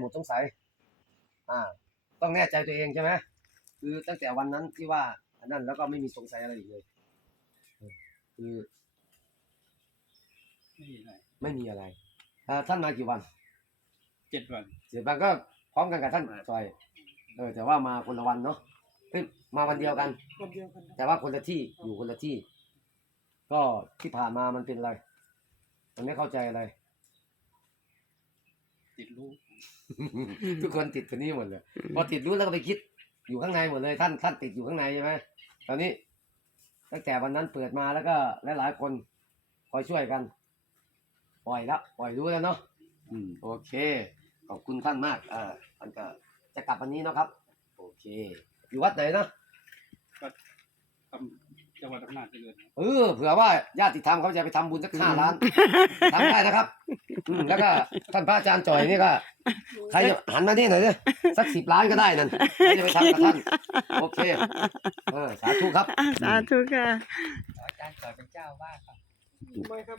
หมดสงสัย อ่า ต้องแน่ใจตัวเองใช่ไหมคือตั้งแต่วันนั้นที่ว่าอันนั้นแล้วก็ไม่มีสงสัยอะไรอีกเลยเออคือไม่มีอะไรไม่มีอะไรอ่าท่านมากี่วันเจ็ดวันเสียบางก็พร้อมกันกับท่านจอย เออแต่ว่ามาคนละวันเนาะเฮ้ยมาวันเดียวกัน วันเดียวกันแต่ว่าคนละที่อยู่คนละที่ ก็ที่ผ่านมามันเป็นอะไรมันไม่เข้าใจอะไร ติดลูกทุกคนติดคนนี้หมดเลยพอติดรู้แล้วก็ไปคิดอยู่ข้างในหมดเลยท่านท่านติดอยู่ข้างในใช่ไหมตอนนี้ตั้งแต่วันนั้นเปิดมาแล้วก็หลายๆคนคอยช่วยกันปล่อยแล้วปล่อยรู้แล้วเนาะอืมโอเค ขอบคุณท่านมากอ่าท่านก็จะกลับวันนี้เนาะครับ โอเค อยู่วัดไหนนะทำจั งหวัดอำนาจเจริญครับเออเผื่อว่าญาติธรรมเขาจะไปทำบุญสักห้าล้านทำได้นะครับอืมแล้วก็ท่านพระอาจารย์จ่อยนี่ก็ใครจะหันมานี่หน่อยดิสักสิบล้านก็ได้นั่นใครจะไปทำกับท่านโอเคเออสาธุครับ สาธุค่ะ อาจารย์ต่อยเป็นเจ้าบ้านครับ ไม่ครับ